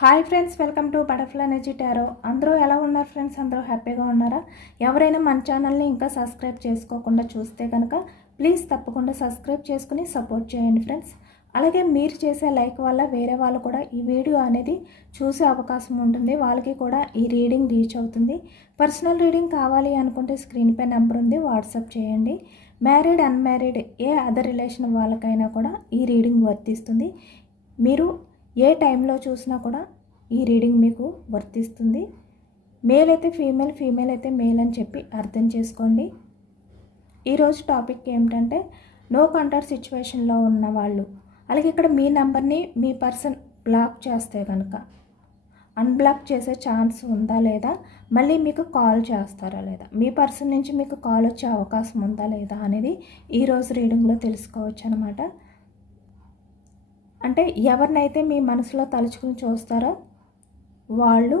Hi friends welcome to butterfly energy tarot. అందరూ ఎలా ఉన్నారు ఫ్రెండ్స్? అందరూ హ్యాపీగా ఉన్నారా? ఎవరైనా మన ఛానల్ని ఇంకా సబ్స్క్రైబ్ చేసుకోకుండా చూస్తే కనుక ప్లీజ్ తప్పకుండా సబ్స్క్రైబ్ చేసుకుని సపోర్ట్ చేయండి ఫ్రెండ్స్. అలాగే మీరు చేసే లైక్ వల్ల వేరే వాళ్ళు కూడా ఈ వీడియో అనేది చూసే అవకాశం ఉంటుంది. వాళ్ళకి కూడా ఈ రీడింగ్ రీచ్ అవుతుంది. పర్సనల్ రీడింగ్ కావాలి అనుకుంటే స్క్రీన్ పై నెంబర్ ఉంది. వాట్సాప్ చేయండి. మ్యారీడ్ అన్మ్యారీడ్ ఏ అదర్ రిలేషన్ వాళ్ళకైనా కూడా ఈ రీడింగ్ వర్తిస్తుంది. మీరు ఏ టైంలో చూసినా కూడా ఈ రీడింగ్ మీకు వర్తిస్తుంది. మేల్ అయితే ఫీమేల్ ఫీమేల్ అయితే మేల్ అని చెప్పి అర్థం చేసుకోండి. ఈరోజు టాపిక్ ఏమిటంటే నో కాంటాక్ట్ సిచ్యువేషన్లో ఉన్న వాళ్ళు అలాగే ఇక్కడ మీ నెంబర్ని మీ పర్సన్ బ్లాక్ చేస్తే కనుక అన్బ్లాక్ చేసే ఛాన్స్ ఉందా లేదా మళ్ళీ మీకు కాల్ చేస్తారా లేదా మీ పర్సన్ నుంచి మీకు కాల్ వచ్చే అవకాశం ఉందా లేదా అనేది ఈరోజు రీడింగ్లో తెలుసుకోవచ్చు అనమాట అంటే ఎవరినైతే మీ మనసులో తలుచుకుని చూస్తారో వాళ్ళు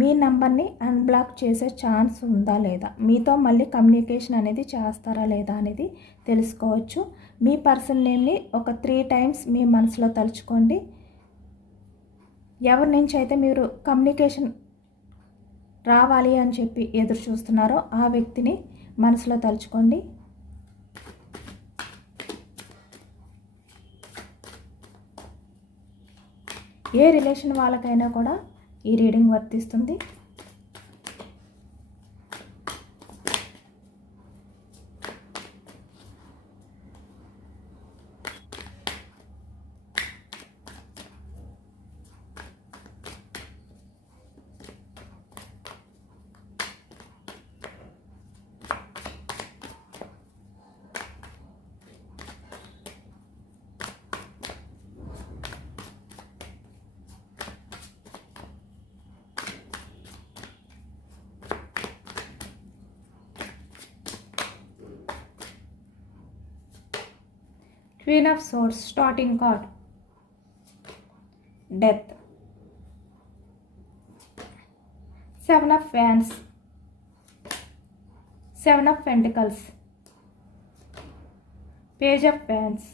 మీ నంబర్ని అన్బ్లాక్ చేసే ఛాన్స్ ఉందా లేదా? మీతో మళ్ళీ కమ్యూనికేషన్ అనేది చేస్తారా లేదా అనేది తెలుసుకోవచ్చు. మీ పర్సన్ నేమ్ని ఒక త్రీ టైమ్స్ మీ మనసులో తలుచుకోండి. ఎవరి నుంచి అయితే మీరు కమ్యూనికేషన్ రావాలి అని చెప్పి ఎదురు చూస్తున్నారో ఆ వ్యక్తిని మనసులో తలుచుకోండి. ఏ రిలేషన్ వాళ్ళకైనా కూడా ఈ రీడింగ్ వర్తిస్తుంది. Of Swords, starting card. Death. Seven of Wands. Seven of Pentacles. Page of Wands.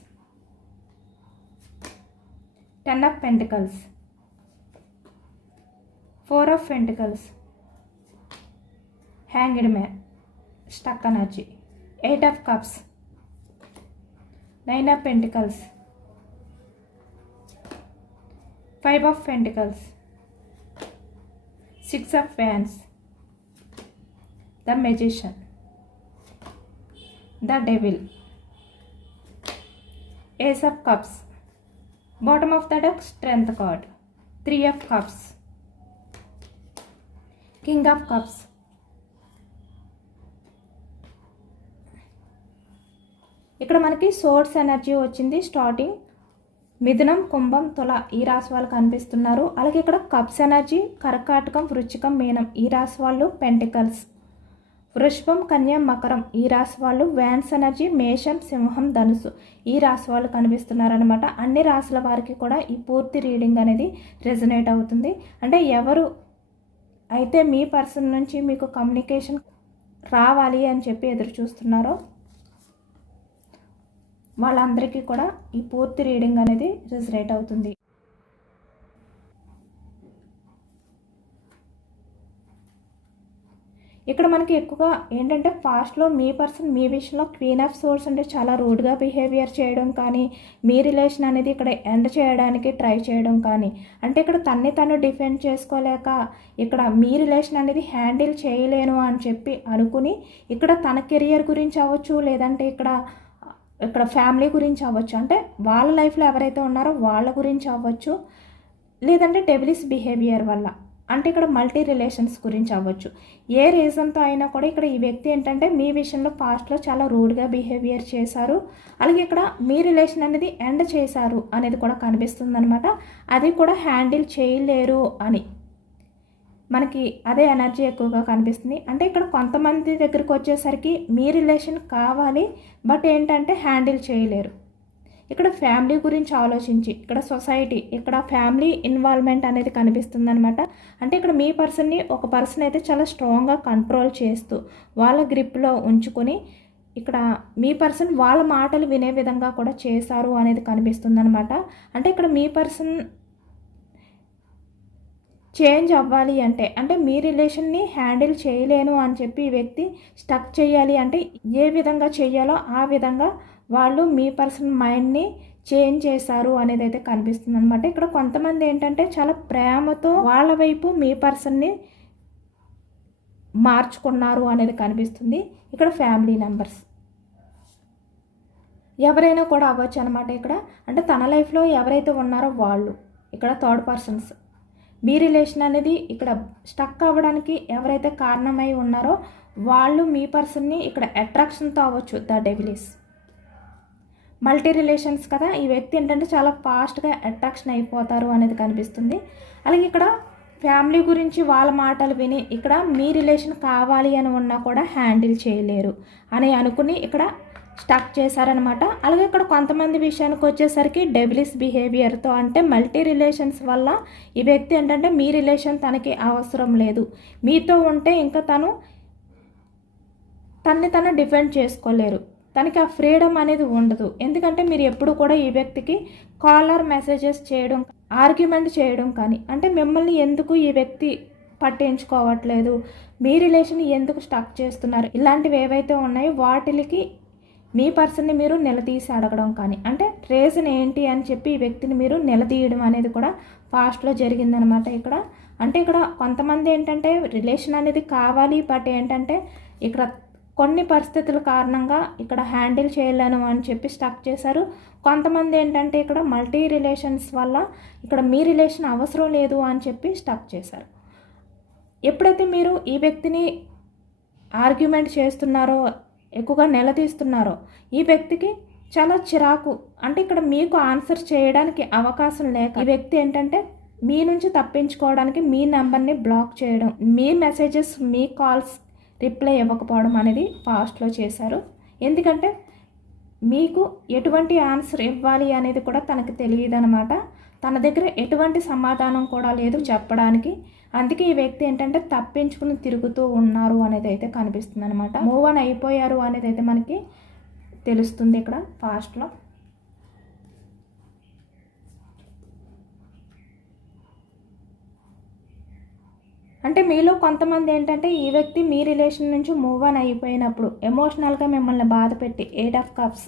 Ten of Pentacles. Four of Pentacles. Hanged Man. Stuck energy. Eight of Cups. Nine of Pentacles. Five of Pentacles. Six of Wands. The Magician. The Devil. Ace of Cups. Bottom of the deck, Strength card. Three of Cups. King of Cups. ఇక్కడ మనకి source energy వచ్చింది starting. మిథునం కుంభం తుల ఈ రాశి వాళ్ళు కనిపిస్తున్నారు. అలాగే ఇక్కడ కప్స్ ఎనర్జీ కర్కాటకం వృచ్చికం మీనం ఈ రాశి వాళ్ళు పెంటికల్స్. వృషభం కన్య మకరం ఈ రాశి వాళ్ళు వ్యాన్స్ ఎనర్జీ మేషం సింహం ధనుసు ఈ రాశి వాళ్ళు కనిపిస్తున్నారనమాట అన్ని రాశుల వారికి కూడా ఈ పూర్తి రీడింగ్ అనేది రెజనేట్ అవుతుంది. అంటే ఎవరు అయితే మీ పర్సన్ నుంచి మీకు కమ్యూనికేషన్ రావాలి అని చెప్పి ఎదురు చూస్తున్నారో వాళ్ళందరికీ కూడా ఈ పూర్తి రీడింగ్ అనేది రిజరేట్ అవుతుంది. ఇక్కడ మనకి ఎక్కువగా ఏంటంటే ఫాస్ట్లో మీ పర్సన్ మీ విషయంలో క్వీన్ ఆఫ్ సోర్స్ అంటే చాలా రూడ్గా బిహేవియర్ చేయడం కానీ మీ రిలేషన్ అనేది ఇక్కడ ఎండ్ చేయడానికి ట్రై చేయడం కానీ అంటే ఇక్కడ తన్ని తను డిఫెండ్ చేసుకోలేక ఇక్కడ మీ రిలేషన్ అనేది హ్యాండిల్ చేయలేను అని చెప్పి అనుకుని ఇక్కడ తన కెరియర్ గురించి అవ్వచ్చు లేదంటే ఇక్కడ ఇక్కడ ఫ్యామిలీ గురించి అవ్వచ్చు. అంటే వాళ్ళ లైఫ్లో ఎవరైతే ఉన్నారో వాళ్ళ గురించి అవ్వచ్చు. లేదంటే డెబిలిస్ బిహేవియర్ వల్ల. అంటే ఇక్కడ మల్టీ రిలేషన్స్ గురించి అవ్వచ్చు. ఏ రీజన్తో అయినా కూడా ఇక్కడ ఈ వ్యక్తి ఏంటంటే మీ విషయంలో పాస్ట్లో చాలా రూడ్గా బిహేవియర్ చేశారు. అలాగే ఇక్కడ మీ రిలేషన్ అనేది ఎండ్ చేశారు అనేది కూడా కనిపిస్తుంది అనమాట అది కూడా హ్యాండిల్ చేయలేరు అని. మనకి అదే ఎనర్జీ ఎక్కువగా కనిపిస్తుంది. అంటే ఇక్కడ కొంతమంది దగ్గరికి వచ్చేసరికి మీ రిలేషన్ కావాలి బట్ ఏంటంటే హ్యాండిల్ చేయలేరు. ఇక్కడ ఫ్యామిలీ గురించి ఆలోచించి ఇక్కడ సొసైటీ ఇక్కడ ఫ్యామిలీ ఇన్వాల్వ్మెంట్ అనేది కనిపిస్తుంది అనమాట అంటే ఇక్కడ మీ పర్సన్ని ఒక పర్సన్ అయితే చాలా స్ట్రాంగ్గా కంట్రోల్ చేస్తూ వాళ్ళ గ్రిప్లో ఉంచుకొని ఇక్కడ మీ పర్సన్ వాళ్ళ మాటలు వినే విధంగా కూడా చేశారు అనేది కనిపిస్తుంది అనమాట అంటే ఇక్కడ మీ పర్సన్ చేంజ్ అవ్వాలి అంటే అంటే మీ రిలేషన్ని హ్యాండిల్ చేయలేను అని చెప్పి వ్యక్తి స్టక్ చేయాలి అంటే ఏ విధంగా చేయాలో ఆ విధంగా వాళ్ళు మీ పర్సన్ మైండ్ని చేంజ్ చేశారు అనేది అయితే కనిపిస్తుంది అనమాట ఇక్కడ కొంతమంది ఏంటంటే చాలా ప్రేమతో వాళ్ళ వైపు మీ పర్సన్ని మార్చుకున్నారు అనేది కనిపిస్తుంది. ఇక్కడ ఫ్యామిలీ మెంబర్స్. ఎవరైనా కూడా అవ్వచ్చు అనమాట ఇక్కడ. అంటే తన లైఫ్లో ఎవరైతే ఉన్నారో వాళ్ళు ఇక్కడ థర్డ్ పర్సన్స్. మీ రిలేషన్ అనేది ఇక్కడ స్టక్ అవ్వడానికి ఎవరైతే కారణమై ఉన్నారో వాళ్ళు మీ పర్సన్ని ఇక్కడ అట్రాక్షన్తో అవ్వచ్చు. ద డెవిలీస్ మల్టీ రిలేషన్స్ కదా ఈ వ్యక్తి ఏంటంటే చాలా ఫాస్ట్గా అట్రాక్షన్ అయిపోతారు అనేది కనిపిస్తుంది. అలాగే ఇక్కడ ఫ్యామిలీ గురించి వాళ్ళ మాటలు విని ఇక్కడ మీ రిలేషన్ కావాలి అని ఉన్నా కూడా హ్యాండిల్ చేయలేరు. అని అనుకుని ఇక్కడ స్టక్ చేశారనమాట. అలాగే ఇక్కడ కొంతమంది విషయానికి వచ్చేసరికి డెబిలిస్ బిహేవియర్తో అంటే మల్టీ రిలేషన్స్ వల్ల ఈ వ్యక్తి ఏంటంటే మీ రిలేషన్ తనకి అవసరం లేదు. మీతో ఉంటే ఇంకా తను తన్ని తను డిఫెండ్ చేసుకోలేరు. తనకి ఆ ఫ్రీడమ్ అనేది ఉండదు. ఎందుకంటే మీరు ఎప్పుడు కూడా ఈ వ్యక్తికి కాలర్ మెసేజెస్ చేయడం ఆర్గ్యుమెంట్ చేయడం కానీ అంటే మిమ్మల్ని ఎందుకు ఈ వ్యక్తి పట్టించుకోవట్లేదు? మీ రిలేషన్ ఎందుకు స్టక్ చేస్తున్నారు? ఇలాంటివి ఏవైతే ఉన్నాయో వాటికి మీ పర్సన్ని మీరు నిలదీసి అడగడం కానీ అంటే రీజన్ ఏంటి అని చెప్పి ఈ వ్యక్తిని మీరు నిలదీయడం అనేది కూడా ఫాస్ట్లో జరిగిందనమాట ఇక్కడ. అంటే ఇక్కడ కొంతమంది ఏంటంటే రిలేషన్ అనేది కావాలి బట్ ఏంటంటే ఇక్కడ కొన్ని పరిస్థితుల కారణంగా ఇక్కడ హ్యాండిల్ చేయలేను అని చెప్పి స్టక్ చేశారు. కొంతమంది ఏంటంటే ఇక్కడ మల్టీ రిలేషన్స్ వల్ల ఇక్కడ మీ రిలేషన్ అవసరం లేదు అని చెప్పి స్టక్ చేశారు. ఎప్పుడైతే మీరు ఈ వ్యక్తిని ఆర్గ్యుమెంట్ చేస్తున్నారో ఎక్కువగా నిలదీస్తున్నారో. ఈ వ్యక్తికి చాలా చిరాకు. అంటే ఇక్కడ మీకు ఆన్సర్ చేయడానికి అవకాశం లేక ఈ వ్యక్తి ఏంటంటే మీ నుంచి తప్పించుకోవడానికి మీ నెంబర్ని బ్లాక్ చేయడం మీ మెసేజెస్ మీ కాల్స్ రిప్లై ఇవ్వకపోవడం అనేది ఫాస్ట్లో చేశారు. ఎందుకంటే మీకు ఎటువంటి ఆన్సర్ ఇవ్వాలి అనేది కూడా తనకు తెలియదు అనమాట తన దగ్గర ఎటువంటి సమాధానం కూడా లేదు చెప్పడానికి. అందుకే ఈ వ్యక్తి ఏంటంటే తప్పించుకుని తిరుగుతూ ఉన్నారు అనేది అయితే కనిపిస్తుంది అనమాట మూవ్ అని అయిపోయారు అనేది అయితే మనకి తెలుస్తుంది ఇక్కడ ఫాస్ట్లో అంటే మీలో కొంతమంది ఏంటంటే ఈ వ్యక్తి మీ రిలేషన్ నుంచి మూవ్ ఆన్ అయిపోయినప్పుడు ఎమోషనల్గా మిమ్మల్ని బాధ పెట్టి eight of cups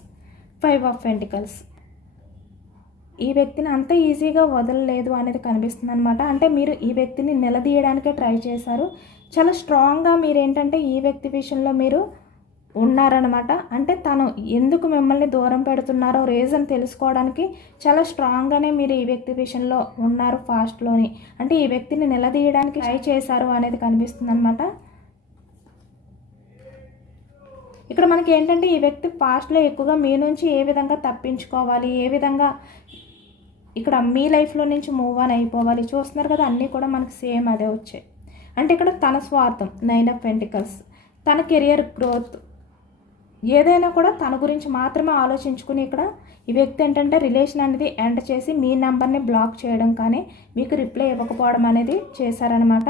five of pentacles ఈ వ్యక్తిని అంత ఈజీగా వదలలేదు అనేది కనిపిస్తుంది అనమాట అంటే మీరు ఈ వ్యక్తిని నిలదీయడానికే ట్రై చేశారు. చాలా స్ట్రాంగ్గా మీరు ఏంటంటే ఈ వ్యక్తి విషయంలో మీరు ఉన్నారనమాట అంటే తను ఎందుకు మిమ్మల్ని దూరం పెడుతున్నారో రీజన్ తెలుసుకోవడానికి చాలా స్ట్రాంగ్గానే మీరు ఈ వ్యక్తి విషయంలో ఉన్నారు ఫాస్ట్లోని. అంటే ఈ వ్యక్తిని నిలదీయడానికి ట్రై చేశారు అనేది కనిపిస్తుంది అనమాట ఇక్కడ మనకి ఏంటంటే ఈ వ్యక్తి పాస్ట్లో ఎక్కువగా మీ నుంచి ఏ విధంగా తప్పించుకోవాలి ఏ విధంగా ఇక్కడ మీ లైఫ్లో నుంచి మూవ్ ఆన్ అయిపోవాలి. చూస్తున్నారు కదా అన్నీ కూడా మనకి సేమ్ అదే వచ్చాయి. అంటే ఇక్కడ తన స్వార్థం నైన్ ఆఫ్ పెంటికల్స్. తన కెరియర్ గ్రోత్. ఏదైనా కూడా తన గురించి మాత్రమే ఆలోచించుకుని ఇక్కడ ఈ వ్యక్తి ఏంటంటే రిలేషన్ అనేది ఎండ్ చేసి మీ నెంబర్ని బ్లాక్ చేయడం కానీ మీకు రిప్లై ఇవ్వకపోవడం అనేది చేశారనమాట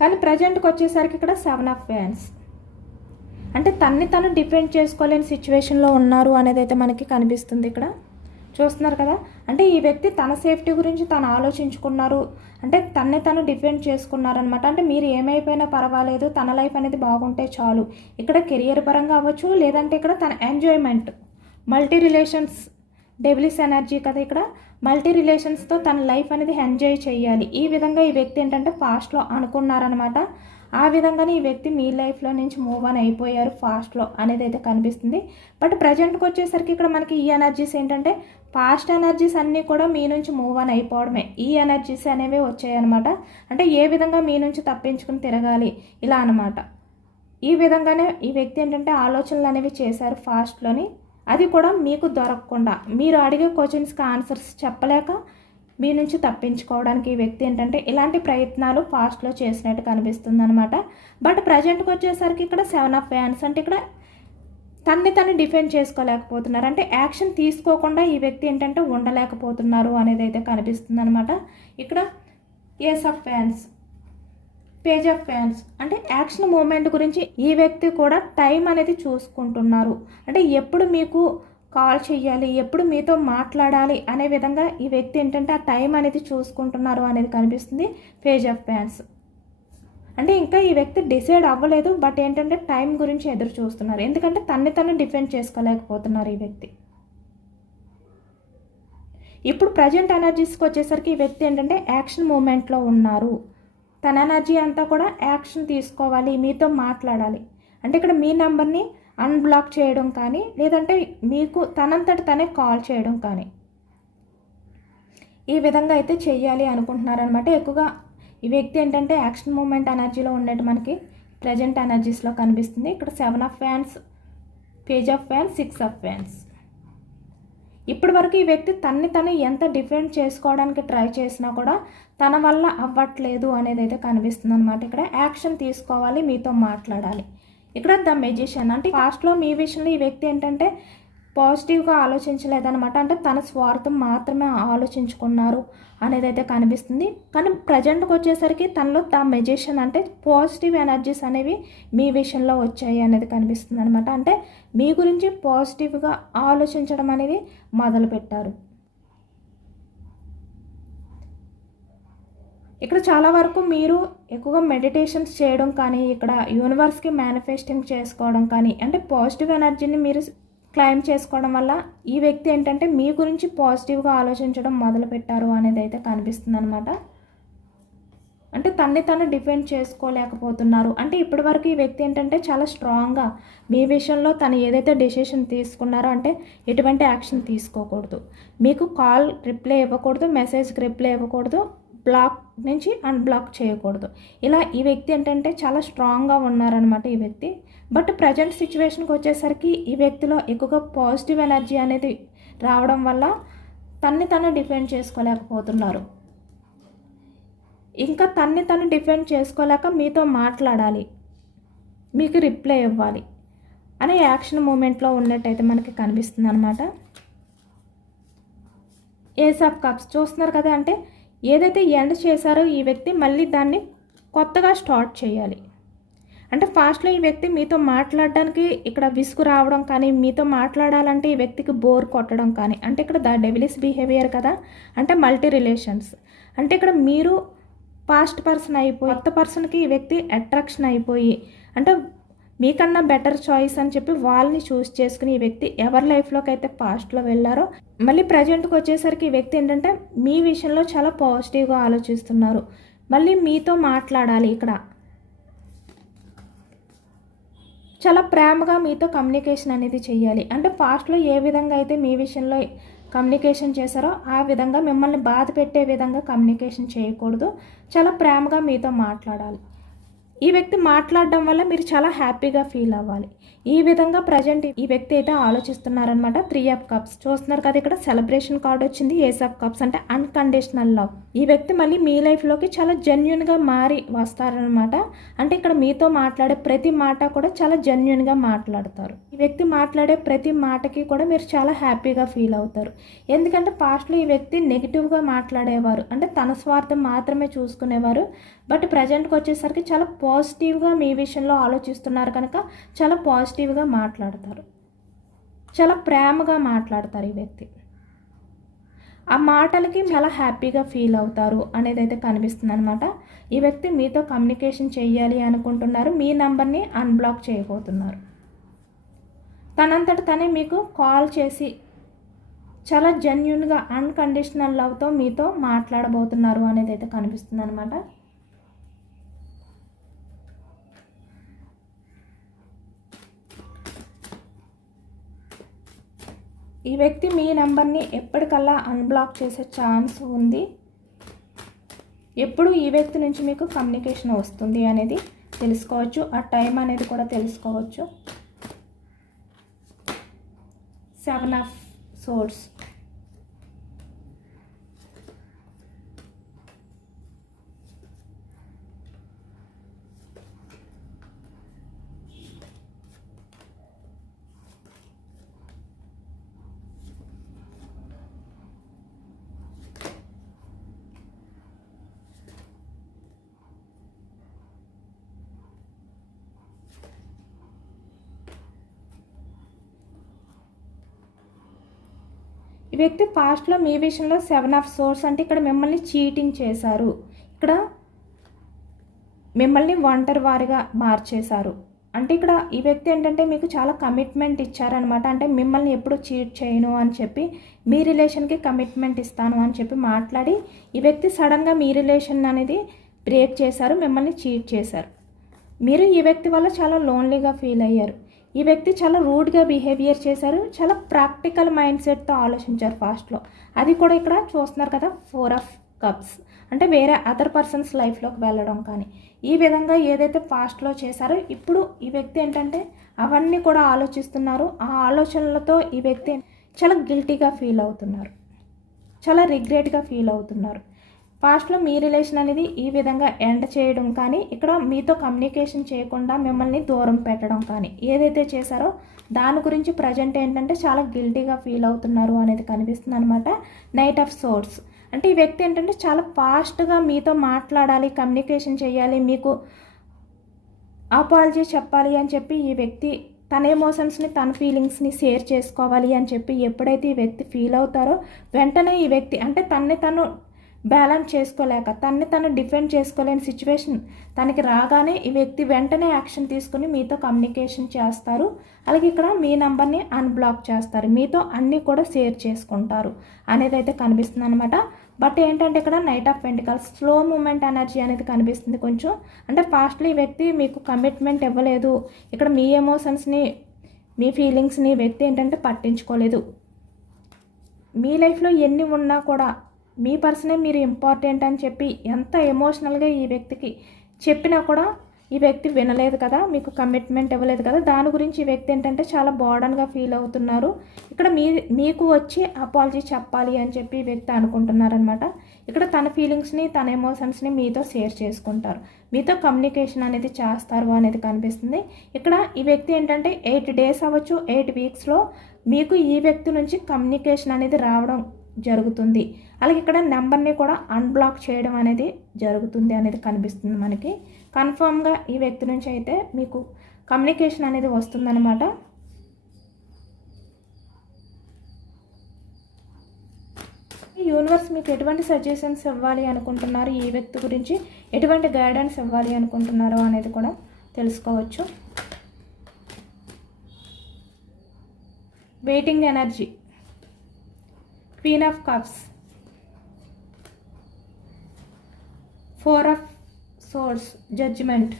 కానీ ప్రజెంట్కి వచ్చేసరికి ఇక్కడ సెవెన్ ఆఫ్ ఫ్యాన్స్ అంటే తన్ని తను డిఫెండ్ చేసుకోలేని సిచ్యువేషన్లో ఉన్నారు అనేది అయితే మనకి కనిపిస్తుంది ఇక్కడ. చూస్తున్నారు కదా? అంటే ఈ వ్యక్తి తన సేఫ్టీ గురించి తను ఆలోచించుకున్నారు. అంటే తన్నే తను డిఫెండ్ చేసుకున్నారనమాట అంటే మీరు ఏమైపోయినా పర్వాలేదు తన లైఫ్ అనేది బాగుంటే చాలు. ఇక్కడ కెరియర్ పరంగా అవ్వచ్చు లేదంటే ఇక్కడ తన enjoyment multi relations devil's energy కదా ఇక్కడ. మల్టీ రిలేషన్స్తో తన లైఫ్ అనేది ఎంజాయ్ చేయాలి. ఈ విధంగా ఈ వ్యక్తి ఏంటంటే ఫాస్ట్లో అనుకున్నారనమాట ఆ విధంగానే ఈ వ్యక్తి మీ లైఫ్లో నుంచి మూవ్ ఆన్ అయిపోయారు ఫాస్ట్లో అనేది అయితే కనిపిస్తుంది. బట్ ప్రజెంట్కి వచ్చేసరికి ఇక్కడ మనకి ఈ ఎనర్జీస్ ఏంటంటే ఫాస్ట్ ఎనర్జీస్ అన్నీ కూడా మీ నుంచి మూవ్ ఆన్ అయిపోవడమే. ఈ ఎనర్జీస్ అనేవి వచ్చాయన్నమాట. అంటే ఏ విధంగా మీ నుంచి తప్పించుకుని తిరగాలి ఇలా అనమాట ఈ విధంగానే ఈ వ్యక్తి ఏంటంటే ఆలోచనలు అనేవి చేశారు ఫాస్ట్లోని అది కూడా మీకు దొరకకుండా. మీరు అడిగే క్వశ్చన్స్కి ఆన్సర్స్ చెప్పలేక మీ నుంచి తప్పించుకోవడానికి ఈ వ్యక్తి ఏంటంటే ఇలాంటి ప్రయత్నాలు ఫాస్ట్లో చేసినట్టు కనిపిస్తుంది అనమాట బట్ ప్రజెంట్కి వచ్చేసరికి ఇక్కడ సెవెన్ ఆఫ్ ఫ్యాన్స్ అంటే ఇక్కడ తన్ని తను డిఫెండ్ చేసుకోలేకపోతున్నారు. అంటే యాక్షన్ తీసుకోకుండా ఈ వ్యక్తి ఏంటంటే ఉండలేకపోతున్నారు అనేది అయితే కనిపిస్తుంది అనమాట ఇక్కడ ace of fans page of fans అంటే యాక్షన్ మూమెంట్ గురించి ఈ వ్యక్తి కూడా టైం అనేది చూసుకుంటున్నారు. అంటే ఎప్పుడు మీకు కాల్ చేయాలి ఎప్పుడు మీతో మాట్లాడాలి అనే విధంగా ఈ వ్యక్తి ఏంటంటే ఆ టైం అనేది చూసుకుంటున్నారు అనేది కనిపిస్తుంది పేజ్ ఆఫ్ ఫ్యాన్స్ అంటే ఇంకా ఈ వ్యక్తి డిసైడ్ అవ్వలేదు బట్ ఏంటంటే టైం గురించి ఎదురు చూస్తున్నారు. ఎందుకంటే తన్ని తను డిఫెండ్ చేసుకోలేకపోతున్నారు ఈ వ్యక్తి. ఇప్పుడు ప్రజెంట్ ఎనర్జీస్కి వచ్చేసరికి ఈ వ్యక్తి ఏంటంటే యాక్షన్ మూమెంట్లో ఉన్నారు. తన ఎనర్జీ అంతా కూడా యాక్షన్ తీసుకోవాలి మీతో మాట్లాడాలి. అంటే ఇక్కడ మీ నెంబర్ని అన్బ్లాక్ చేయడం కానీ లేదంటే మీకు తనంతట తనే కాల్ చేయడం కానీ. ఈ విధంగా అయితే చేయాలి అనుకుంటున్నారనమాట ఎక్కువగా ఈ వ్యక్తి ఏంటంటే యాక్షన్ మూమెంట్ ఎనర్జీలో ఉండేటి మనకి ప్రజెంట్ ఎనర్జీస్లో కనిపిస్తుంది. ఇక్కడ seven of fans page of fans six of fans ఇప్పటి వరకు ఈ వ్యక్తి తన్ని తను ఎంత డిఫెండ్ చేసుకోవడానికి ట్రై చేసినా కూడా తన వల్ల అవ్వట్లేదు అనేది అయితే కనిపిస్తుంది అనమాట ఇక్కడ యాక్షన్ తీసుకోవాలి మీతో మాట్లాడాలి. ఇక్కడ ద మెజిషియన్ అంటే ఫాస్ట్లో మీ విషయంలో ఈ వ్యక్తి ఏంటంటే పాజిటివ్గా ఆలోచించలేదన్నమాట. అంటే తన స్వార్థం మాత్రమే ఆలోచించుకున్నారు అనేది అయితే కనిపిస్తుంది. కానీ ప్రజెంట్కి వచ్చేసరికి తనలో ద మెజిషియన్ అంటే పాజిటివ్ ఎనర్జీస్ అనేవి మీ విషయంలో వచ్చాయి అనేది కనిపిస్తుంది అనమాట అంటే మీ గురించి పాజిటివ్గా ఆలోచించడం అనేది మొదలుపెట్టారు. ఇక్కడ చాలా వరకు మీరు ఎక్కువగా మెడిటేషన్స్ చేయడం కానీ ఇక్కడ యూనివర్స్కి మేనిఫెస్టింగ్ చేసుకోవడం కానీ అంటే పాజిటివ్ ఎనర్జీని మీరు క్లైమ్ చేసుకోవడం వల్ల ఈ వ్యక్తి ఏంటంటే మీ గురించి పాజిటివ్గా ఆలోచించడం మొదలుపెట్టారు అనేది అయితే కనిపిస్తుంది అనమాట అంటే తన్ని తను డిఫెండ్ చేసుకోలేకపోతున్నారు. అంటే ఇప్పటి వరకు ఈ వ్యక్తి ఏంటంటే చాలా స్ట్రాంగ్గా మీ విషయంలో తను ఏదైతే డెసిషన్ తీసుకున్నారో అంటే ఎటువంటి యాక్షన్ తీసుకోకూడదు. మీకు కాల్ రిప్లై ఇవ్వకూడదు మెసేజ్కి రిప్లై ఇవ్వకూడదు బ్లాక్ నుంచి అన్బ్లాక్ చేయకూడదు. ఇలా ఈ వ్యక్తి ఏంటంటే చాలా స్ట్రాంగ్గా ఉన్నారనమాట ఈ వ్యక్తి. బట్ ప్రజెంట్ సిచ్యువేషన్కి వచ్చేసరికి ఈ వ్యక్తిలో ఎక్కువగా పాజిటివ్ ఎనర్జీ అనేది రావడం వల్ల తన్ని తను డిఫెండ్ చేసుకోలేకపోతున్నారు. ఇంకా తన్ని తను డిఫెండ్ చేసుకోలేక మీతో మాట్లాడాలి. మీకు రిప్లై ఇవ్వాలి అనే యాక్షన్ మూమెంట్లో ఉన్నట్టయితే మనకి కనిపిస్తుంది అనమాట ఏస్ ఆఫ్ కప్స్ చూస్తున్నారు కదా అంటే ఏదైతే ఎండ్ చేశారో ఈ వ్యక్తి మళ్ళీ దాన్ని కొత్తగా స్టార్ట్ చేయాలి. అంటే ఫాస్ట్లో ఈ వ్యక్తి మీతో మాట్లాడడానికి ఇక్కడ విసుగు రావడం కానీ మీతో మాట్లాడాలంటే ఈ వ్యక్తికి బోర్ కొట్టడం కానీ అంటే ఇక్కడ ద డెవిలిస్ బిహేవియర్ కదా అంటే మల్టీ రిలేషన్స్. అంటే ఇక్కడ మీరు పాస్ట్ పర్సన్ అయిపోయి కొత్త పర్సన్కి ఈ వ్యక్తి అట్రాక్షన్ అయిపోయి అంటే మీకన్నా బెటర్ చాయిస్ అని చెప్పి వాళ్ళని చూస్ చేసుకుని ఈ వ్యక్తి ఎవరి లైఫ్లోకి అయితే పాస్ట్లో వెళ్ళారో మళ్ళీ ప్రజెంట్కి వచ్చేసరికి ఈ వ్యక్తి ఏంటంటే మీ విషయంలో చాలా పాజిటివ్గా ఆలోచిస్తున్నారు. మళ్ళీ మీతో మాట్లాడాలి ఇక్కడ. చాలా ప్రేమగా మీతో కమ్యూనికేషన్ అనేది చేయాలి. అంటే పాస్ట్లో ఏ విధంగా అయితే మీ విషయంలో కమ్యూనికేషన్ చేశారో ఆ విధంగా మిమ్మల్ని బాధ పెట్టే విధంగా కమ్యూనికేషన్ చేయకూడదు. చాలా ప్రేమగా మీతో మాట్లాడాలి. ఈ వ్యక్తి మాట్లాడడం వల్ల మీరు చాలా హ్యాపీగా ఫీల్ అవ్వాలి. ఈ విధంగా ప్రజెంట్ ఈ వ్యక్తి అయితే ఆలోచిస్తున్నారనమాట త్రీ ఆఫ్ కప్స్. చూస్తున్నారు కదా ఇక్కడ సెలబ్రేషన్ కార్డ్ వచ్చింది. ఏస్ ఆఫ్ కప్స్ అంటే అన్కండిషనల్ లవ్. ఈ వ్యక్తి మళ్ళీ మీ లైఫ్లోకి చాలా జెన్యున్గా మారి వస్తారనమాట అంటే ఇక్కడ మీతో మాట్లాడే ప్రతి మాట కూడా చాలా జెన్యున్గా మాట్లాడతారు. ఈ వ్యక్తి మాట్లాడే ప్రతి మాటకి కూడా మీరు చాలా హ్యాపీగా ఫీల్ అవుతారు. ఎందుకంటే పాస్ట్లో ఈ వ్యక్తి నెగిటివ్గా మాట్లాడేవారు. అంటే తన స్వార్థం మాత్రమే చూసుకునేవారు. బట్ ప్రజెంట్కి వచ్చేసరికి చాలా పాజిటివ్గా మీ విషయంలో ఆలోచిస్తున్నారు కనుక చాలా పాజిటివ్ పాజిటివ్గా మాట్లాడతారు. చాలా ప్రేమగా మాట్లాడతారు ఈ వ్యక్తి. ఆ మాటలకి చాలా హ్యాపీగా ఫీల్ అవుతారు అనేది అయితే కనిపిస్తుంది అనమాట ఈ వ్యక్తి మీతో కమ్యూనికేషన్ చేయాలి అనుకుంటున్నారు. మీ నెంబర్ని అన్బ్లాక్ చేయబోతున్నారు. తనంతట తనే మీకు కాల్ చేసి చాలా జెన్యున్గా అన్కండిషనల్ లవ్తో మీతో మాట్లాడబోతున్నారు అనేది అయితే కనిపిస్తుంది అనమాట ఈ వ్యక్తి మీ నెంబర్ని ఎప్పటికల్లా అన్బ్లాక్ చేసే ఛాన్స్ ఉంది. ఎప్పుడు ఈ వ్యక్తి నుంచి మీకు కమ్యూనికేషన్ వస్తుంది అనేది తెలుసుకోవచ్చు. ఆ టైం అనేది కూడా తెలుసుకోవచ్చు. Seven of swords. వ్యక్తి పాస్ట్లో మీ విషయంలో సెవెన్ ఆఫ్ సోర్స్ అంటే ఇక్కడ మిమ్మల్ని చీటింగ్ చేశారు. ఇక్కడ మిమ్మల్ని ఒంటరి వారిగా మార్చేశారు. అంటే ఇక్కడ ఈ వ్యక్తి ఏంటంటే మీకు చాలా కమిట్మెంట్ ఇచ్చారనమాట అంటే మిమ్మల్ని ఎప్పుడు చీట్ చేయను అని చెప్పి మీ రిలేషన్కి కమిట్మెంట్ ఇస్తాను అని చెప్పి మాట్లాడి ఈ వ్యక్తి సడన్గా మీ రిలేషన్ అనేది బ్రేక్ చేశారు మిమ్మల్ని చీట్ చేశారు. మీరు ఈ వ్యక్తి వల్ల చాలా లోన్లీగా ఫీల్ అయ్యారు. ఈ వ్యక్తి చాలా రూడ్గా బిహేవియర్ చేశారు. చాలా ప్రాక్టికల్ మైండ్ సెట్తో ఆలోచించారు ఫాస్ట్లో. అది కూడా ఇక్కడ చూస్తున్నారు కదా ఫోర్ ఆఫ్ కప్స్. అంటే వేరే అదర్ పర్సన్స్ లైఫ్లోకి వెళ్ళడం కానీ. ఈ విధంగా ఏదైతే పాస్ట్లో చేశారో ఇప్పుడు ఈ వ్యక్తి ఏంటంటే అవన్నీ కూడా ఆలోచిస్తున్నారు. ఆ ఆలోచనలతో ఈ వ్యక్తి చాలా గిల్టీగా ఫీల్ అవుతున్నారు. చాలా రిగ్రెట్గా ఫీల్ అవుతున్నారు. పాస్ట్లో మీ రిలేషన్ అనేది ఈ విధంగా ఎండ్ చేయడం కానీ ఇక్కడ మీతో కమ్యూనికేషన్ చేయకుండా మిమ్మల్ని దూరం పెట్టడం కానీ ఏదైతే చేశారో దాని గురించి ప్రజెంట్ ఏంటంటే చాలా గిల్టీగా ఫీల్ అవుతున్నారు అనేది కనిపిస్తుంది అనమాట నైట్ ఆఫ్ సోర్స్ అంటే ఈ వ్యక్తి ఏంటంటే చాలా ఫాస్ట్గా మీతో మాట్లాడాలి కమ్యూనికేషన్ చేయాలి మీకు అపాలజీ చెప్పాలి అని చెప్పి ఈ వ్యక్తి తన ఎమోషన్స్ని తన ఫీలింగ్స్ని షేర్ చేసుకోవాలి అని చెప్పి ఎప్పుడైతే ఈ వ్యక్తి ఫీల్ అవుతారో వెంటనే ఈ వ్యక్తి అంటే తన్ని తను బ్యాలెన్స్ చేసుకోలేక తన్ని తను డిఫెండ్ చేసుకోలేని సిచ్యువేషన్. తనకి రాగానే ఈ వ్యక్తి వెంటనే యాక్షన్ తీసుకుని మీతో కమ్యూనికేషన్ చేస్తారు. అలాగే ఇక్కడ మీ నంబర్ని అన్బ్లాక్ చేస్తారు. మీతో అన్నీ కూడా షేర్ చేసుకుంటారు అనేది అయితే కనిపిస్తుంది అనమాట బట్ ఏంటంటే ఇక్కడ knight of pentacles slow moment energy అనేది కనిపిస్తుంది కొంచెం. అంటే ఫాస్ట్లీ వ్యక్తి మీకు కమిట్మెంట్ ఇవ్వలేదు. ఇక్కడ మీ ఎమోషన్స్ని మీ ఫీలింగ్స్ని వ్యక్తి ఏంటంటే పట్టించుకోలేదు. మీ లైఫ్లో ఎన్ని ఉన్నా కూడా మీ పర్సనే మీరు ఇంపార్టెంట్ అని చెప్పి ఎంత ఎమోషనల్గా ఈ వ్యక్తికి చెప్పినా కూడా ఈ వ్యక్తి వినలేదు కదా మీకు కమిట్మెంట్ ఇవ్వలేదు కదా దాని గురించి ఈ వ్యక్తి ఏంటంటే చాలా బోర్డన్గా ఫీల్ అవుతున్నారు. ఇక్కడ మీ మీకు వచ్చి అపాలజీ చెప్పాలి అని చెప్పి ఈ వ్యక్తి అనుకుంటున్నారనమాట. ఇక్కడ తన ఫీలింగ్స్ని తన ఎమోషన్స్ని మీతో షేర్ చేసుకుంటారు. మీతో కమ్యూనికేషన్ అనేది చేస్తారు అనేది కనిపిస్తుంది. ఇక్కడ ఈ వ్యక్తి ఏంటంటే ఎయిట్ డేస్ అవ్వచ్చు ఎయిట్ వీక్స్లో మీకు ఈ వ్యక్తి నుంచి కమ్యూనికేషన్ అనేది రావడం జరుగుతుంది. అలాగే ఇక్కడ నెంబర్ని కూడా అన్బ్లాక్ చేయడం అనేది జరుగుతుంది అనేది కనిపిస్తుంది మనకి. కన్ఫామ్గా ఈ వ్యక్తి నుంచి అయితే మీకు కమ్యూనికేషన్ అనేది వస్తుందన్నమాట. యూనివర్స్ మీకు ఎటువంటి సజెషన్స్ ఇవ్వాలి అనుకుంటున్నారు? ఈ వ్యక్తి గురించి ఎటువంటి గైడెన్స్ ఇవ్వాలి అనుకుంటున్నారు అనేది కూడా తెలుసుకోవచ్చు. Waiting energy. Queen of cups four of swords judgement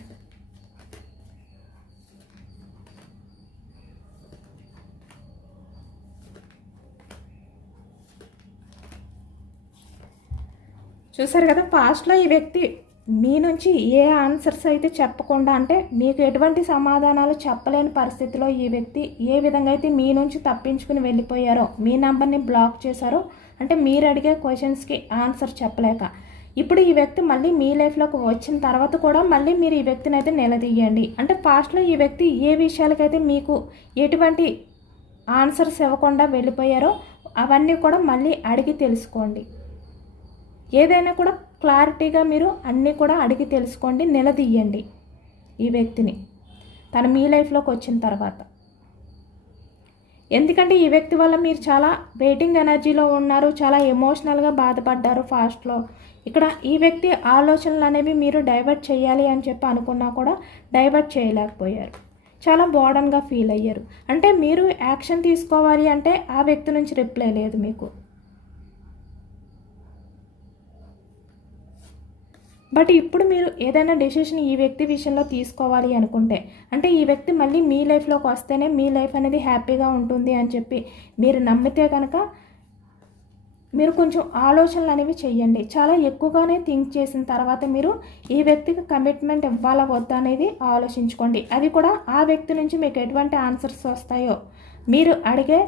చూసారు కదా పాస్ట్లో ఈ వ్యక్తి మీ నుంచి ఏ ఆన్సర్స్ అయితే చెప్పకుండా అంటే మీకు ఎటువంటి సమాధానాలు చెప్పలేని పరిస్థితిలో ఈ వ్యక్తి ఏ విధంగా అయితే మీ నుంచి తప్పించుకుని వెళ్ళిపోయారో మీ నెంబర్ని బ్లాక్ చేశారో అంటే మీరు అడిగే క్వశ్చన్స్కి ఆన్సర్ చెప్పలేక. ఇప్పుడు ఈ వ్యక్తి మళ్ళీ మీ లైఫ్లోకి వచ్చిన తర్వాత కూడా మళ్ళీ మీరు ఈ వ్యక్తిని అయితే నిలదీయండి. అంటే పాస్ట్లో ఈ వ్యక్తి ఏ విషయాలకైతే మీకు ఎటువంటి ఆన్సర్స్ ఇవ్వకుండా వెళ్ళిపోయారో అవన్నీ కూడా మళ్ళీ అడిగి తెలుసుకోండి. ఏదైనా కూడా క్లారిటీగా మీరు అన్నీ కూడా అడిగి తెలుసుకోండి నిలదీయండి ఈ వ్యక్తిని. తను మీ లైఫ్లోకి వచ్చిన తర్వాత. ఎందుకంటే ఈ వ్యక్తి వల్ల మీరు చాలా వెయిటింగ్ ఎనర్జీలో ఉన్నారు చాలా ఎమోషనల్గా బాధపడ్డారు ఫాస్ట్లో ఇక్కడ ఈ వ్యక్తి ఆలోచనలు అనేవి మీరు డైవర్ట్ చేయాలి అని చెప్పి అనుకున్నా కూడా డైవర్ట్ చేయలేకపోయారు. చాలా బోర్డన్గా ఫీల్ అయ్యారు. అంటే మీరు యాక్షన్ తీసుకోవాలి అంటే ఆ వ్యక్తి నుంచి రిప్లై లేదు మీకు. బట్ ఇప్పుడు మీరు ఏదైనా డెసిషన్ ఈ వ్యక్తి విషయంలో తీసుకోవాలి అనుకుంటే అంటే ఈ వ్యక్తి మళ్ళీ మీ లైఫ్లోకి వస్తేనే మీ లైఫ్ అనేది హ్యాపీగా ఉంటుంది అని చెప్పి మీరు నమ్మితే కనుక మీరు కొంచెం ఆలోచనలు అనేవి చేయండి చాలా ఎక్కువగానే థింక్ చేసిన తర్వాత మీరు ఈ వ్యక్తికి కమిట్మెంట్ ఇవ్వాలా వద్దా అనేది ఆలోచించుకోండి. అది కూడా ఆ వ్యక్తి నుంచి మీకు ఎటువంటి ఆన్సర్స్ వస్తాయో మీరు అడిగే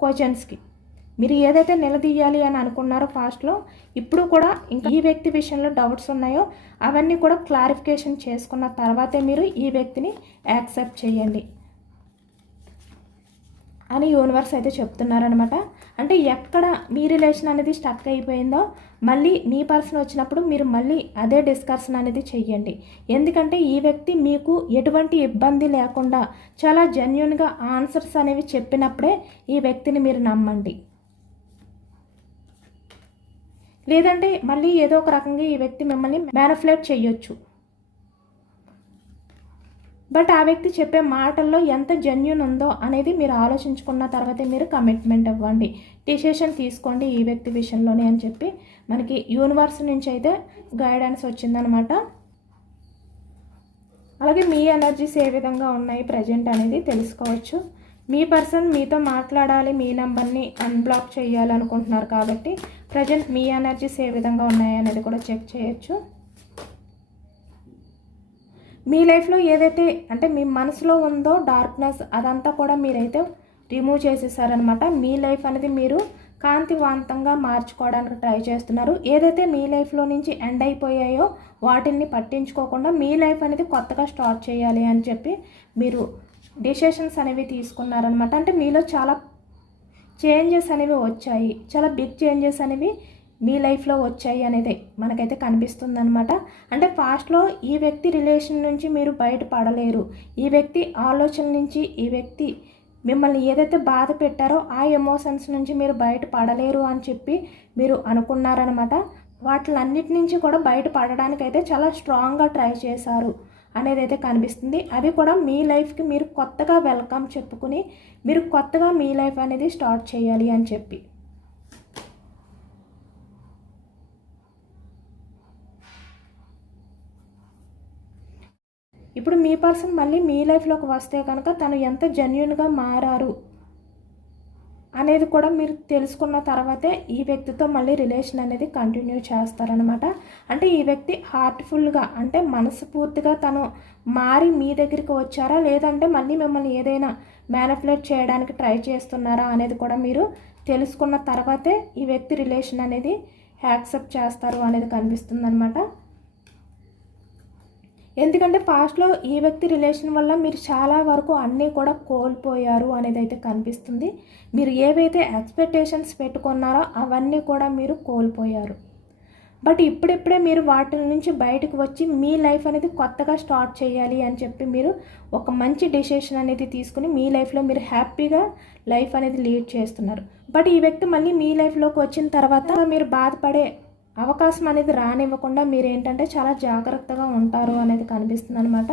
క్వశ్చన్స్కి మీరు ఏదైతే నిలదీయాలి అని అనుకున్నారో ఫాస్ట్లో ఇప్పుడు కూడా ఇంకా ఈ వ్యక్తి విషయంలో డౌట్స్ ఉన్నాయో అవన్నీ కూడా క్లారిఫికేషన్ చేసుకున్న తర్వాతే మీరు ఈ వ్యక్తిని యాక్సెప్ట్ చేయండి అని యూనివర్స్ అయితే చెప్తున్నారనమాట అంటే ఎక్కడ మీ రిలేషన్ అనేది స్టక్ అయిపోయిందో మళ్ళీ మీ పర్సన్ వచ్చినప్పుడు మీరు మళ్ళీ అదే డిస్కషన్ అనేది చెయ్యండి. ఎందుకంటే ఈ వ్యక్తి మీకు ఎటువంటి ఇబ్బంది లేకుండా చాలా జెన్యున్గా ఆన్సర్స్ అనేవి చెప్పినప్పుడే ఈ వ్యక్తిని మీరు నమ్మండి. లేదంటే మళ్ళీ ఏదో ఒక రకంగా ఈ వ్యక్తి మిమ్మల్ని మ్యానిఫ్లేట్ చేయొచ్చు. బట్ ఆ వ్యక్తి చెప్పే మాటల్లో ఎంత జెన్యున్ ఉందో అనేది మీరు ఆలోచించుకున్న తర్వాతే మీరు కమిట్మెంట్ ఇవ్వండి డిసిషన్ తీసుకోండి ఈ వ్యక్తి విషయంలోనే అని చెప్పి మనకి యూనివర్స్ నుంచి అయితే గైడెన్స్ వచ్చిందనమాట. అలాగే మీ ఎనర్జీస్ ఏ విధంగా ఉన్నాయి ప్రజెంట్ అనేది తెలుసుకోవచ్చు. మీ పర్సన్ మీతో మాట్లాడాలి మీ నెంబర్ని అన్బ్లాక్ చేయాలనుకుంటున్నారు కాబట్టి ప్రజెంట్ మీ ఎనర్జీస్ ఏ విధంగా ఉన్నాయనేది కూడా చెక్ చేయొచ్చు. మీ లైఫ్లో ఏదైతే అంటే మీ మనసులో ఉందో డార్క్నెస్ అదంతా కూడా మీరైతే రిమూవ్ చేసేసారనమాట. మీ లైఫ్ అనేది మీరు కాంతివంతంగా మార్చుకోవడానికి ట్రై చేస్తున్నారు. ఏదైతే మీ లైఫ్లో నుంచి ఎండ్ అయిపోయాయో వాటిని పట్టించుకోకుండా మీ లైఫ్ అనేది కొత్తగా స్టార్ట్ చేయాలి అని చెప్పి మీరు డిసిషన్స్ అనేవి తీసుకున్నారనమాట. అంటే మీలో చాలా చేంజెస్ అనేవి వచ్చాయి. చాలా బిగ్ చేంజెస్ అనేవి మీ లైఫ్లో వచ్చాయి అనేది మనకైతే కనిపిస్తుంది అనమాట అంటే ఫాస్ట్లో ఈ వ్యక్తి రిలేషన్ నుంచి మీరు బయటపడలేరు. ఈ వ్యక్తి ఆలోచన నుంచి ఈ వ్యక్తి మిమ్మల్ని ఏదైతే బాధ పెట్టారో ఆ ఎమోషన్స్ నుంచి మీరు బయటపడలేరు అని చెప్పి మీరు అనుకున్నారనమాట వాటిలన్నిటి నుంచి కూడా బయట అయితే చాలా స్ట్రాంగ్గా ట్రై చేశారు. అనేది అయితే కనిపిస్తుంది. అవి కూడా మీ లైఫ్కి మీరు కొత్తగా వెల్కమ్ చెప్పుకుని మీరు కొత్తగా మీ లైఫ్ అనేది స్టార్ట్ చేయాలి అని చెప్పి. ఇప్పుడు మీ పర్సన్ మళ్ళీ మీ లైఫ్లోకి వస్తే కనుక తను ఎంత జెన్యున్గా మారారు అనేది కూడా మీరు తెలుసుకున్న తర్వాతే ఈ వ్యక్తితో మళ్ళీ రిలేషన్ అనేది కంటిన్యూ చేస్తారనమాట అంటే ఈ వ్యక్తి హార్ట్ఫుల్గా అంటే మనస్ఫూర్తిగా తను మారి మీ దగ్గరికి వచ్చారా? లేదంటే మళ్ళీ మిమ్మల్ని ఏదైనా మ్యానిపులేట్ చేయడానికి ట్రై చేస్తున్నారా అనేది కూడా మీరు తెలుసుకున్న తర్వాతే ఈ వ్యక్తి రిలేషన్ అనేది యాక్సెప్ట్ చేస్తారు అనేది కనిపిస్తుంది అనమాట ఎందుకంటే పాస్ట్లో ఈ వ్యక్తి రిలేషన్ వల్ల మీరు చాలా వరకు అన్నీ కూడా కోల్పోయారు అనేది అయితే కనిపిస్తుంది. మీరు ఏవైతే ఎక్స్పెక్టేషన్స్ పెట్టుకున్నారో అవన్నీ కూడా మీరు కోల్పోయారు. బట్ ఇప్పుడిప్పుడే మీరు వాటి నుంచి బయటకు వచ్చి మీ లైఫ్ అనేది కొత్తగా స్టార్ట్ చేయాలి అని చెప్పి మీరు ఒక మంచి డెసిషన్ అనేది తీసుకుని మీ లైఫ్లో మీరు హ్యాపీగా లైఫ్ అనేది లీడ్ చేస్తున్నారు. బట్ ఈ వ్యక్తి మళ్ళీ మీ లైఫ్లోకి వచ్చిన తర్వాత మీరు బాధపడే అవకాశం అనేది రానివ్వకుండా మీరు ఏంటంటే చాలా జాగ్రత్తగా ఉంటారు అనేది కనిపిస్తుంది అనమాట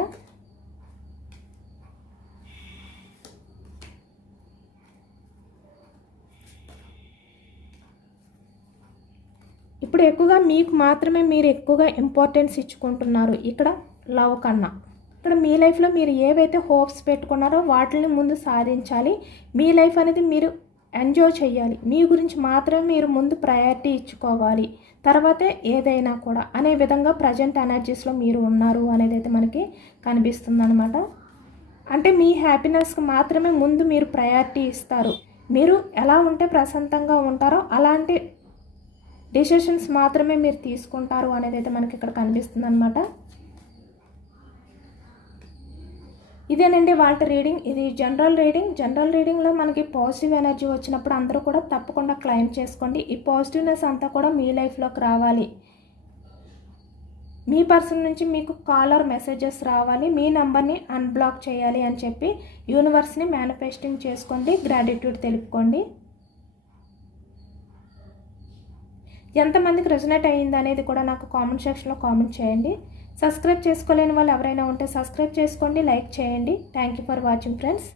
ఇప్పుడు ఎక్కువగా మీకు మాత్రమే మీరు ఎక్కువగా ఇంపార్టెన్స్ ఇచ్చుకుంటున్నారు ఇక్కడ లవ్ కన్నా. ఇక్కడ మీ లైఫ్లో మీరు ఏవైతే హోప్స్ పెట్టుకున్నారో వాటిని ముందు సాధించాలి. మీ లైఫ్ అనేది మీరు ఎంజాయ్ చేయాలి. మీ గురించి మాత్రమే మీరు ముందు ప్రయారిటీ ఇచ్చుకోవాలి. తర్వాతే ఏదైనా కూడా అనే విధంగా ప్రజెంట్ ఎనర్జీస్లో మీరు ఉన్నారు అనేది అయితే మనకి కనిపిస్తుంది అనమాట అంటే మీ హ్యాపీనెస్కి మాత్రమే ముందు మీరు ప్రయారిటీ ఇస్తారు. మీరు ఎలా ఉంటే ప్రశాంతంగా ఉంటారో అలాంటి డిసిషన్స్ మాత్రమే మీరు తీసుకుంటారు అనేది అయితే మనకి ఇక్కడ కనిపిస్తుంది అనమాట ఇదేనండి వాటి రీడింగ్. ఇది జనరల్ రీడింగ్. జనరల్ రీడింగ్లో మనకి పాజిటివ్ ఎనర్జీ వచ్చినప్పుడు అందరూ కూడా తప్పకుండా క్లైమ్ చేసుకోండి. ఈ పాజిటివ్నెస్ అంతా కూడా మీ లైఫ్లోకి రావాలి. మీ పర్సన్ నుంచి మీకు కాలర్ మెసేజెస్ రావాలి. మీ నెంబర్ని అన్బ్లాక్ చేయాలి అని చెప్పి యూనివర్స్ని మేనిఫెస్టింగ్ చేసుకోండి. గ్రాటిట్యూడ్ తెలుపుకోండి. ఎంతమందికి రెజనేట్ అయ్యింది అనేది కూడా నాకు కామెంట్ సెక్షన్లో కామెంట్ చేయండి. సబ్స్క్రైబ్ చేసుకోలేని వాళ్ళు ఎవరైనా ఉంటే సబ్స్క్రైబ్ చేసుకోండి లైక్ చేయండి. Thank you for watching friends